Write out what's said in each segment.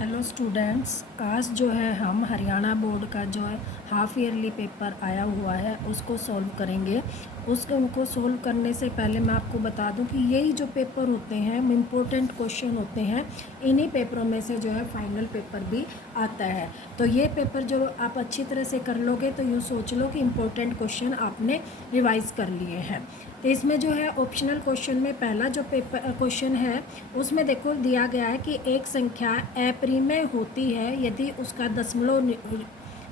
Hello students, आज जो है हम हरियाणा बोर्ड का जो है हाफ ईयरली पेपर आया हुआ है उसको सॉल्व करेंगे। उसको सॉल्व करने से पहले मैं आपको बता दूं कि यही जो पेपर होते हैं इम्पोर्टेंट क्वेश्चन होते हैं, इन्हीं पेपरों में से जो है फाइनल पेपर भी आता है। तो ये पेपर जो आप अच्छी तरह से कर लोगे तो यूँ सोच लो कि इम्पोर्टेंट क्वेश्चन आपने रिवाइज़ कर लिए हैं। तो इसमें जो है ऑप्शनल क्वेश्चन में पहला जो पेपर क्वेश्चन है उसमें देखो दिया गया है कि एक संख्या अप्रिमेय होती है यदि उसका दशमलव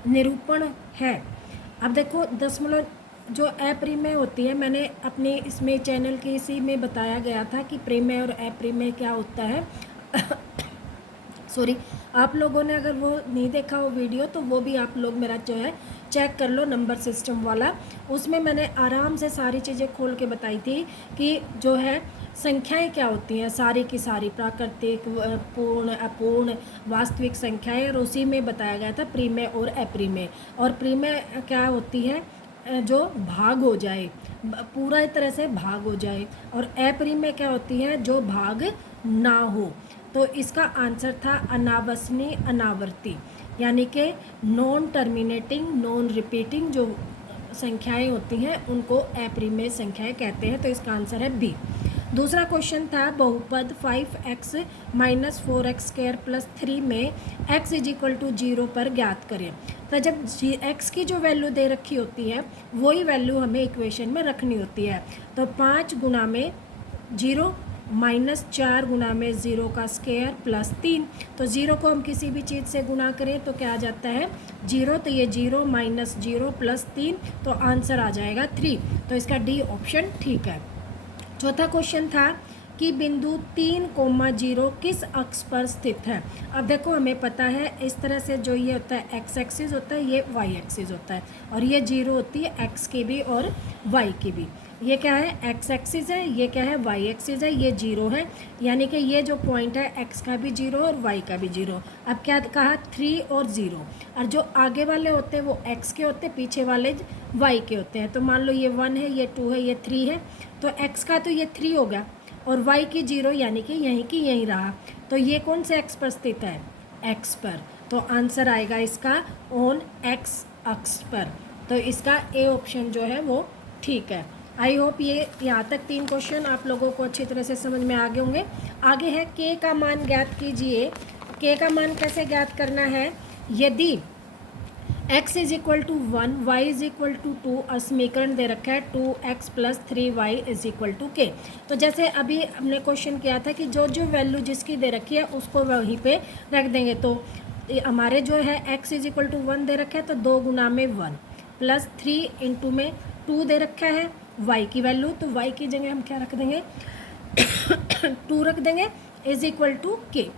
निरूपण है। अब देखो दशमलव जो अप्रिमेय होती है, मैंने अपने इसमें चैनल के इसी में बताया गया था कि प्रिमेय और अप्रिमेय क्या होता है। सॉरी, आप लोगों ने अगर वो नहीं देखा वो वीडियो तो वो भी आप लोग मेरा जो है चेक कर लो, नंबर सिस्टम वाला। उसमें मैंने आराम से सारी चीज़ें खोल के बताई थी कि जो है संख्याएं क्या होती हैं, सारी की सारी प्राकृतिक, पूर्ण, अपूर्ण, वास्तविक संख्याएं, और उसी में बताया गया था प्रीमेय और अप्रीमेय। और प्रीमेय क्या होती है, जो भाग हो जाए, पूरा तरह से भाग हो जाए, और अप्रीमेय क्या होती है, जो भाग ना हो। तो इसका आंसर था अनावसनीय अनावर्ती, यानी कि नॉन टर्मिनेटिंग नॉन रिपीटिंग जो संख्याएं होती हैं उनको अप्रिमेय संख्याएं कहते हैं। तो इसका आंसर है बी। दूसरा क्वेश्चन था बहुपद 5x minus 4x square plus 3 में x इज इक्वल टू 0 पर ज्ञात करें। तो जब x की जो वैल्यू दे रखी होती है वही वैल्यू हमें इक्वेशन में रखनी होती है। तो 5 गुना में 0 माइनस 4 गुना में 0 का स्क्वायर प्लस 3। तो 0 को हम किसी भी चीज़ से गुना करें तो क्या आ जाता है 0। तो ये 0 माइनस 0 प्लस 3, तो आंसर आ जाएगा 3। तो इसका डी ऑप्शन ठीक है। चौथा क्वेश्चन था कि बिंदु 3,0 किस अक्ष पर स्थित है। अब देखो हमें पता है इस तरह से जो ये होता है एक्स एक्सिस होता है, ये वाई एक्सिस होता है, और ये 0 होती है एक्स की भी और वाई की भी। ये क्या है, एक्स एक्सिस है, ये क्या है, वाई एक्सिस है, ये 0 है, यानी कि ये जो पॉइंट है एक्स का भी 0 और वाई का भी 0। अब क्या कहा 3 और 0, और जो आगे वाले होते हैं वो एक्स के होते हैं, पीछे वाले वाई के होते हैं। तो मान लो ये 1 है, ये 2 है, ये 3 है, तो एक्स का तो ये 3 हो गया और वाई की 0, यानी कि यहीं की यहीं रहा। तो ये कौन से एक्स पर स्थित है, एक्स पर। तो आंसर आएगा इसका ऑन एक्स अक्ष पर। तो इसका ए ऑप्शन जो है वो ठीक है। आई होप ये यहाँ तक 3 क्वेश्चन आप लोगों को अच्छी तरह से समझ में आ गए होंगे। आगे है के का मान ज्ञात कीजिए। के का मान कैसे ज्ञात करना है, यदि x is equal to 1, y is equal to 2 और समीकरण दे रखा है 2x plus 3y is equal to के। तो जैसे अभी हमने क्वेश्चन किया था कि जो जो वैल्यू जिसकी दे रखी है उसको वहीं पे रख देंगे। तो हमारे जो है x इज इक्वल टू 1 दे रखा है, तो 2 गुना में 1 प्लस 3 इंटू में 2 दे रखा है y की वैल्यू, तो y की जगह हम क्या रख देंगे 2 रख देंगे इज इक्वल टू के।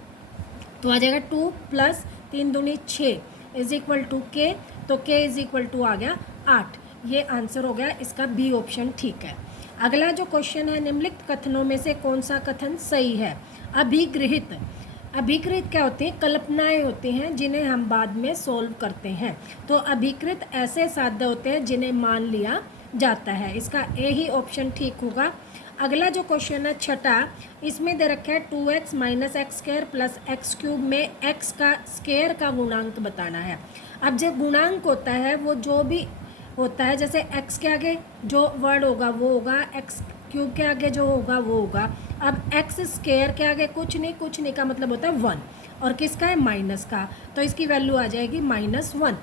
तो आ जाएगा 2 प्लस 3 दूनी 6 इज इक्वल टू के। तो के इज इक्वल टू आ गया 8। ये आंसर हो गया इसका बी ऑप्शन ठीक है। अगला जो क्वेश्चन है, निम्नलिखित कथनों में से कौन सा कथन सही है। अभिगृहित, अभिकृत क्या होती हैं, कल्पनाएं होती हैं जिन्हें हम बाद में सॉल्व करते हैं। तो अभिकृत ऐसे साध्य होते हैं जिन्हें मान लिया जाता है। इसका ए ही ऑप्शन ठीक होगा। अगला जो क्वेश्चन है छठा, इसमें दे रखा है 2x minus x square plus x cube में x का स्क्वायर का गुणांक बताना है। अब जब गुणांक होता है वो जो भी होता है, जैसे x के आगे जो वर्ड होगा वो होगा, x क्यूब के आगे जो होगा वो होगा। अब x स्क्वायर के आगे कुछ नहीं का मतलब होता है 1, और किसका है, माइनस का, तो इसकी वैल्यू आ जाएगी -1।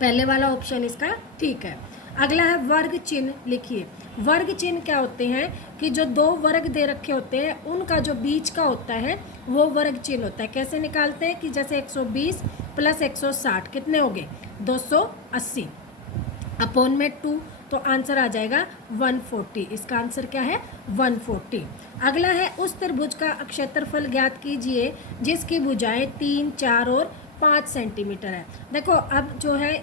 पहले वाला ऑप्शन इसका ठीक है। अगला है वर्ग चिन्ह लिखिए। वर्ग चिन्ह क्या होते हैं कि जो दो वर्ग दे रखे होते हैं उनका जो बीच का होता है वो वर्ग चिन्ह होता है। कैसे निकालते हैं कि जैसे 120 प्लस 160 कितने हो गए 280 अपॉन में 2, तो आंसर आ जाएगा 140। इसका आंसर क्या है 140। अगला है उस त्रिभुज का क्षेत्रफल ज्ञात कीजिए जिसकी भुजाएं 3, 4 और 5 सेंटीमीटर है। देखो अब जो है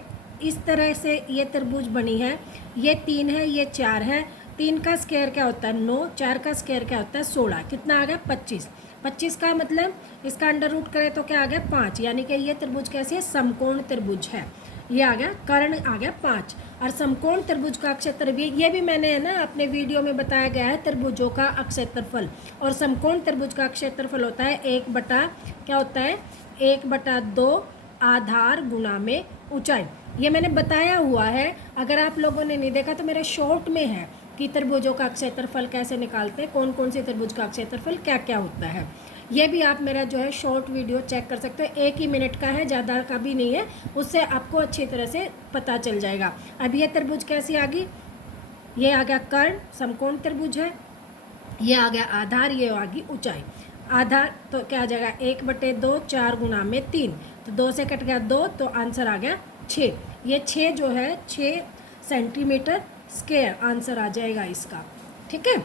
इस तरह से ये त्रिभुज बनी है, ये 3 है, ये 4 है। 3 का स्क्वायर क्या होता है 9, 4 का स्क्वायर क्या होता है 16, कितना आ गया 25। 25 का मतलब इसका अंडर रूट करें तो क्या आ गया 5, यानी कि ये त्रिभुज कैसी है, समकोण त्रिभुज है। ये आ गया, कर्ण आ गया 5। और समकोण त्रिभुज का क्षेत्र भी, ये भी मैंने है ना अपने वीडियो में बताया गया है, त्रिभुजों का क्षेत्रफल। और समकोण त्रिभुज का क्षेत्रफल होता है 1 बटा क्या होता है 1/2 आधार गुणा में ऊंचाई। ये मैंने बताया हुआ है, अगर आप लोगों ने नहीं देखा तो मेरे शॉर्ट में है कि त्रिभुजों का क्षेत्रफल कैसे निकालते हैं, कौन कौन से त्रिभुज का क्षेत्रफल क्या क्या होता है। ये भी आप मेरा जो है शॉर्ट वीडियो चेक कर सकते हो, 1 ही मिनट का है, ज़्यादा का भी नहीं है, उससे आपको अच्छी तरह से पता चल जाएगा। अब ये त्रिभुज कैसी आ गई, ये आ गया कर्ण, समकोण त्रिभुज है, ये आ गया आधार, ये आ गई ऊंचाई। आधार तो क्या आ जाएगा 1/2, 4 गुणा में 3, तो 2 से कट गया 2, तो आंसर आ गया 6। ये 6 जो है 6 सेंटीमीटर स्क्वायर आंसर आ जाएगा इसका। ठीक है,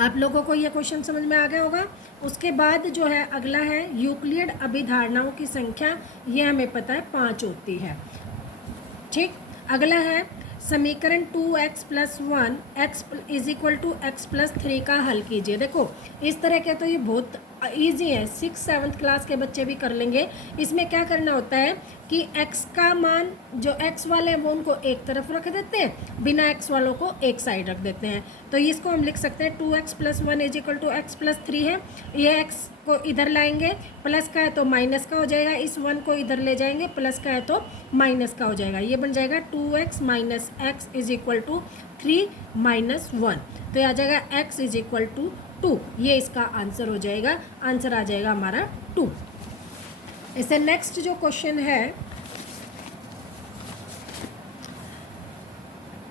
आप लोगों को ये क्वेश्चन समझ में आ गया होगा। उसके बाद जो है अगला है यूक्लिड अभिधारणाओं की संख्या, ये हमें पता है 5 होती है। ठीक, अगला है समीकरण 2x + 1 x = x + 3 का हल कीजिए। देखो इस तरह के तो ये बहुत ईजी है, 6th-7th क्लास के बच्चे भी कर लेंगे। इसमें क्या करना होता है कि x का मान जो x वाले हैं वो उनको एक तरफ रख देते हैं, बिना x वालों को एक साइड रख देते हैं। तो इसको हम लिख सकते हैं 2x + 1 = x + 3 है। ये x को इधर लाएंगे, प्लस का है तो माइनस का हो जाएगा, इस 1 को इधर ले जाएंगे, प्लस का है तो माइनस का हो जाएगा। ये बन जाएगा 2x - x = 3 - 1, तो ये आ जाएगा x = 2। ये इसका आंसर हो जाएगा, आंसर आ जाएगा हमारा 2। इससे नेक्स्ट जो क्वेश्चन है,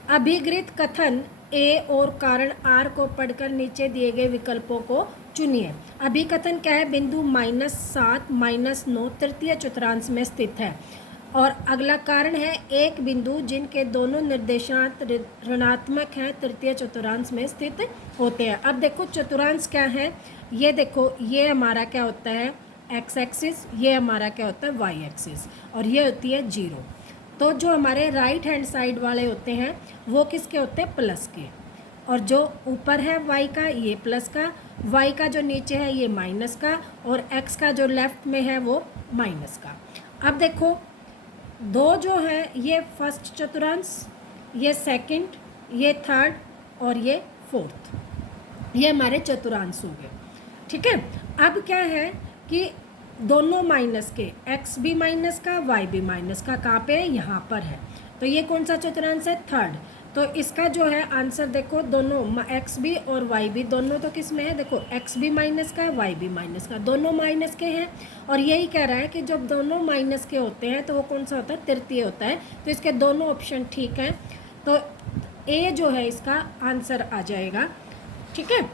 अभिगृत कथन ए और कारण आर को पढ़कर नीचे दिए गए विकल्पों को चुनिए। अभिकथन क्या है, बिंदु -7 -9 तृतीय चतुर्थांश में स्थित है। और अगला कारण है एक बिंदु जिनके दोनों निर्देशांक ऋणात्मक हैं तृतीय चतुर्थांश में स्थित होते हैं। अब देखो चतुर्थांश क्या है, ये देखो ये हमारा क्या होता है x एक्सिस, ये हमारा क्या होता है y एक्सिस, और ये होती है 0। तो जो हमारे राइट हैंड साइड वाले होते हैं वो किसके होते हैं, प्लस के, और जो ऊपर है y का ये प्लस का, y का जो नीचे है ये माइनस का, और x का जो लेफ्ट में है वो माइनस का। अब देखो दो जो हैं ये फर्स्ट चतुर्थांश, ये सेकंड, ये थर्ड और ये फोर्थ, ये हमारे चतुर्थांश हो गए। ठीक है, अब क्या है कि दोनों माइनस के, x भी माइनस का y भी माइनस का, कहाँ पे है, यहाँ पर है। तो ये कौन सा चतुर्थांश है, थर्ड। तो इसका जो है आंसर देखो दोनों x भी और y भी दोनों तो किस में है, देखो x भी माइनस का y भी माइनस का, दोनों माइनस के हैं। और यही कह रहा है कि जब दोनों माइनस के होते हैं तो वो कौन सा होता है, तृतीय होता है। तो इसके दोनों ऑप्शन ठीक हैं, तो ए जो है इसका आंसर आ जाएगा। ठीक है,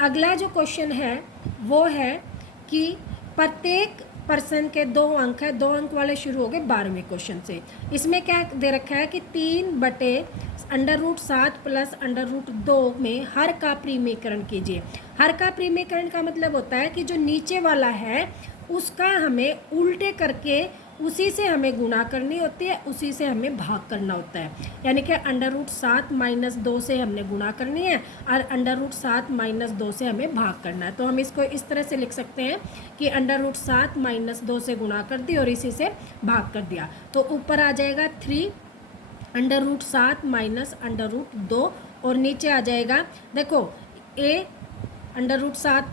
अगला जो क्वेश्चन है वो है कि प्रत्येक पर्सन के 2 अंक है, 2 अंक वाले शुरू हो गए 12वें क्वेश्चन से। इसमें क्या दे रखा है कि 3/√7 + √2 में हर का परिमेयकरण कीजिए। हर का परिमेयकरण का मतलब होता है कि जो नीचे वाला है उसका हमें उल्टे करके उसी से हमें गुणा करनी होती है, उसी से हमें भाग करना होता है। यानी कि √7 - 2 से हमने गुणा करनी है और √7 - 2 से हमें भाग करना है। तो हम इसको इस तरह से लिख सकते हैं कि √7 - 2 से गुणा कर दी और इसी से भाग कर दिया। तो ऊपर आ जाएगा 3 √7 - √2 और नीचे आ जाएगा देखो a √7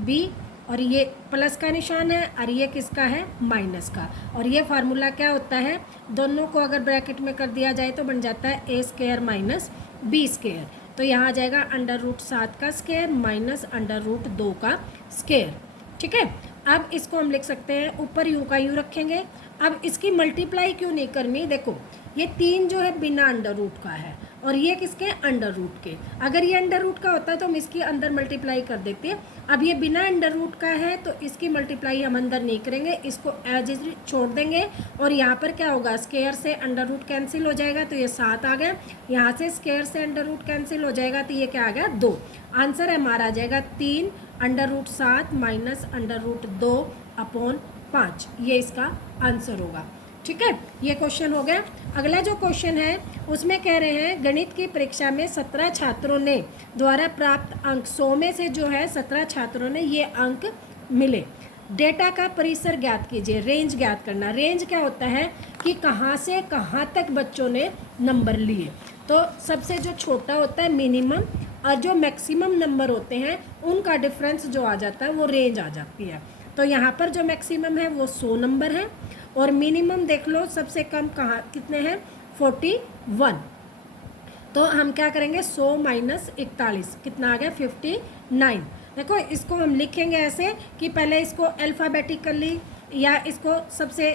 b, और ये प्लस का निशान है और ये किसका है, माइनस का। और ये फार्मूला क्या होता है, दोनों को अगर ब्रैकेट में कर दिया जाए तो बन जाता है a² - b²। तो यहाँ आ जाएगा √7 का स्क्वायर माइनस √2 का स्क्वायर। ठीक है, अब इसको हम लिख सकते हैं ऊपर यू का यू रखेंगे। अब इसकी मल्टीप्लाई क्यों नहीं करनी, देखो ये 3 जो है बिना अंडर रूट का है और ये किसके, अंडर रूट के। अगर ये अंडर रूट का होता तो हम इसकी अंदर मल्टीप्लाई कर देते हैं। अब ये बिना अंडर रूट का है तो इसकी मल्टीप्लाई हम अंदर नहीं करेंगे, इसको एज इज छोड़ देंगे। और यहाँ पर क्या होगा, स्क्वायर से अंडर रूट कैंसिल हो जाएगा तो ये 7 आ गया, यहाँ से स्क्वायर से अंडर रूट कैंसिल हो जाएगा तो ये क्या आ गया, 2। आंसर हमारा आ जाएगा 3 √7 - √2/5, ये इसका आंसर होगा। ठीक है, ये क्वेश्चन हो गया। अगला जो क्वेश्चन है उसमें कह रहे हैं गणित की परीक्षा में 17 छात्रों ने द्वारा प्राप्त अंक 100 में से जो है 17 छात्रों ने ये अंक मिले। डेटा का परिसर ज्ञात कीजिए, रेंज ज्ञात करना। रेंज क्या होता है कि कहाँ से कहाँ तक बच्चों ने नंबर लिए। तो सबसे जो छोटा होता है मिनिमम और जो मैक्सिमम नंबर होते हैं उनका डिफरेंस जो आ जाता है वो रेंज आ जाती है। तो यहाँ पर जो मैक्सिमम है वो 100 नंबर है और मिनिमम देख लो सबसे कम कहाँ कितने हैं 41। तो हम क्या करेंगे 100 माइनस 41 कितना आ गया 59। देखो इसको हम लिखेंगे ऐसे कि पहले इसको अल्फ़ाबेटिकली या इसको सबसे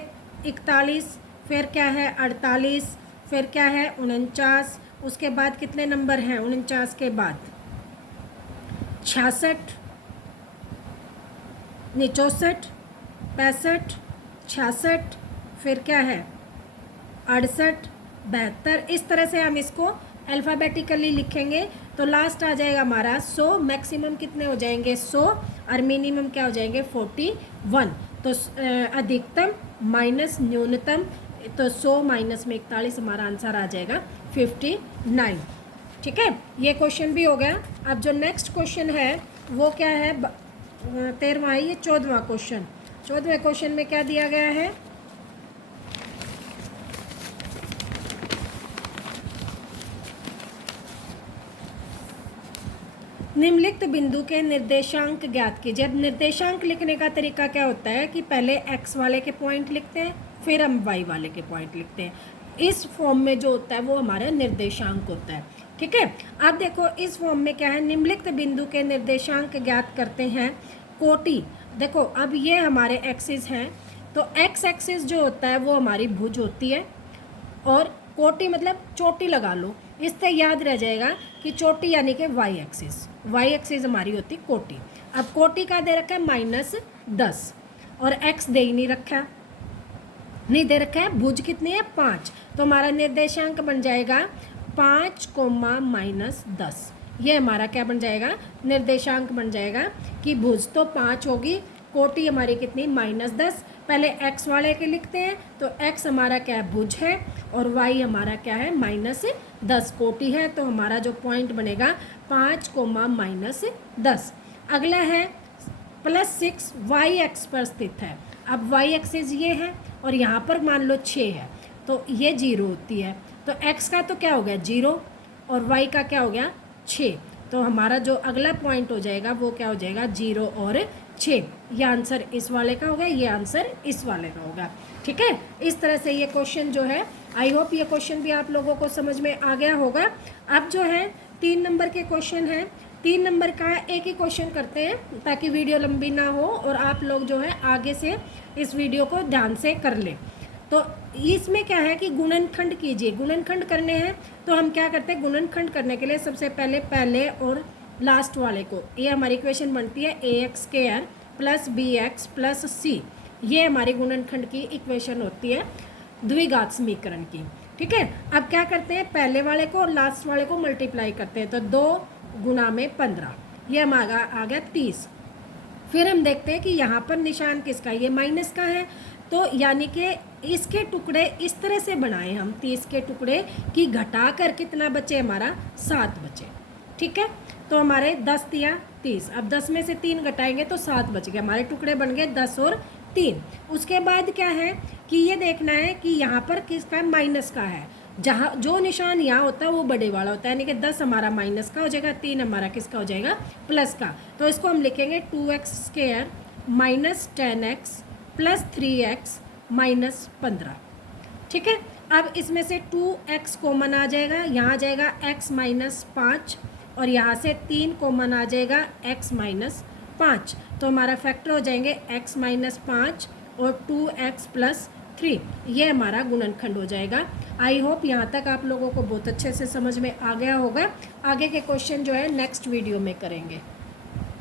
41, फिर क्या है 48, फिर क्या है 49, उसके बाद कितने नंबर हैं 49 के बाद 66, 64, 65, 66, फिर क्या है 68, 72। इस तरह से हम इसको अल्फ़ाबेटिकली लिखेंगे तो लास्ट आ जाएगा हमारा 100। मैक्सिमम कितने हो जाएंगे 100 और मिनिमम क्या हो जाएंगे 41। तो अधिकतम माइनस न्यूनतम, तो 100 माइनस में 41 हमारा आंसर आ जाएगा 59। ठीक है, ये क्वेश्चन भी हो गया। अब जो नेक्स्ट क्वेश्चन है वो क्या है 13वां है, ये 14वां क्वेश्चन। 14वें क्वेश्चन में क्या दिया गया है निम्नलिखित बिंदु के निर्देशांक ज्ञात कीजिए। अब निर्देशांक लिखने का तरीका क्या होता है कि पहले x वाले के पॉइंट लिखते हैं फिर हम y वाले के पॉइंट लिखते हैं। इस फॉर्म में जो होता है वो हमारा निर्देशांक होता है। ठीक है, अब देखो इस फॉर्म में क्या है निम्नलिखित बिंदु के निर्देशांक ज्ञात करते हैं कोटि। देखो अब ये हमारे एक्सिस हैं, तो x एक्सिस जो होता है वो हमारी भुज होती है और कोटि मतलब चोटी लगा लो, इससे याद रह जाएगा कि चोटी यानी कि y एक्सिस हमारी होती कोटि। अब कोटि का दे रखा है -10 और x दे ही नहीं रखा, नहीं दे रखा है, भुज कितनी है 5, तो हमारा निर्देशांक बन जाएगा 5, -10। ये हमारा क्या बन जाएगा निर्देशांक बन जाएगा कि भुज तो 5 होगी, कोटि हमारी कितनी -10। पहले x वाले के लिखते हैं तो x हमारा क्या है भुज है और y हमारा क्या है -10 कोटि है। तो हमारा जो पॉइंट बनेगा 5, -10। अगला है +6 y एक्स पर स्थित है। अब y एक्सिस ये है और यहाँ पर मान लो 6 है तो ये 0 होती है, तो x का तो क्या हो गया 0 और y का क्या हो गया 6। तो हमारा जो अगला पॉइंट हो जाएगा वो क्या हो जाएगा 0 और 6। ये आंसर इस वाले का होगा, ये आंसर इस वाले का होगा। ठीक है, इस तरह से ये क्वेश्चन जो है, आई होप ये क्वेश्चन भी आप लोगों को समझ में आ गया होगा। अब जो है 3 नंबर के क्वेश्चन हैं, 3 नंबर का एक ही क्वेश्चन करते हैं ताकि वीडियो लंबी ना हो और आप लोग जो है आगे से इस वीडियो को ध्यान से कर लें। तो इसमें क्या है कि गुणनखंड कीजिए। गुणनखंड करने हैं तो हम क्या करते हैं, गुणनखंड करने के लिए सबसे पहले और लास्ट वाले को, ये हमारी इक्वेशन बनती है ax² + bx + c। ये हमारी गुणनखंड की इक्वेशन होती है द्विघात समीकरण की। ठीक है, अब क्या करते हैं पहले वाले को और लास्ट वाले को मल्टीप्लाई करते हैं, तो 2 गुना में 15, ये हमारा आ गया 30। फिर हम देखते हैं कि यहाँ पर निशान किसका, ये माइनस का है, तो यानी कि इसके टुकड़े इस तरह से बनाए हम 30 के टुकड़े कि घटा कर कितना बचे हमारा 7 बचे। ठीक है, तो हमारे 10 दिया 30, अब 10 में से 3 घटाएंगे तो 7 बच गए, हमारे टुकड़े बन गए 10 और 3। उसके बाद क्या है कि ये देखना है कि यहाँ पर किसका माइनस का है, जहाँ जो निशान यहाँ होता है वो बड़े वाला होता है, यानी कि 10 हमारा माइनस का हो जाएगा, 3 हमारा किसका हो जाएगा प्लस का। तो इसको हम लिखेंगे 2x² - 10x + 3x - 15। ठीक है, अब इसमें से 2x कॉमन आ जाएगा, यहाँ आ जाएगा x - 5 और यहाँ से 3 कॉमन आ जाएगा x - 5। तो हमारा फैक्टर हो जाएंगे x - 5 और 2x + 3। ये हमारा गुणनखंड हो जाएगा। आई होप यहाँ तक आप लोगों को बहुत अच्छे से समझ में आ गया होगा। आगे के क्वेश्चन जो है नेक्स्ट वीडियो में करेंगे।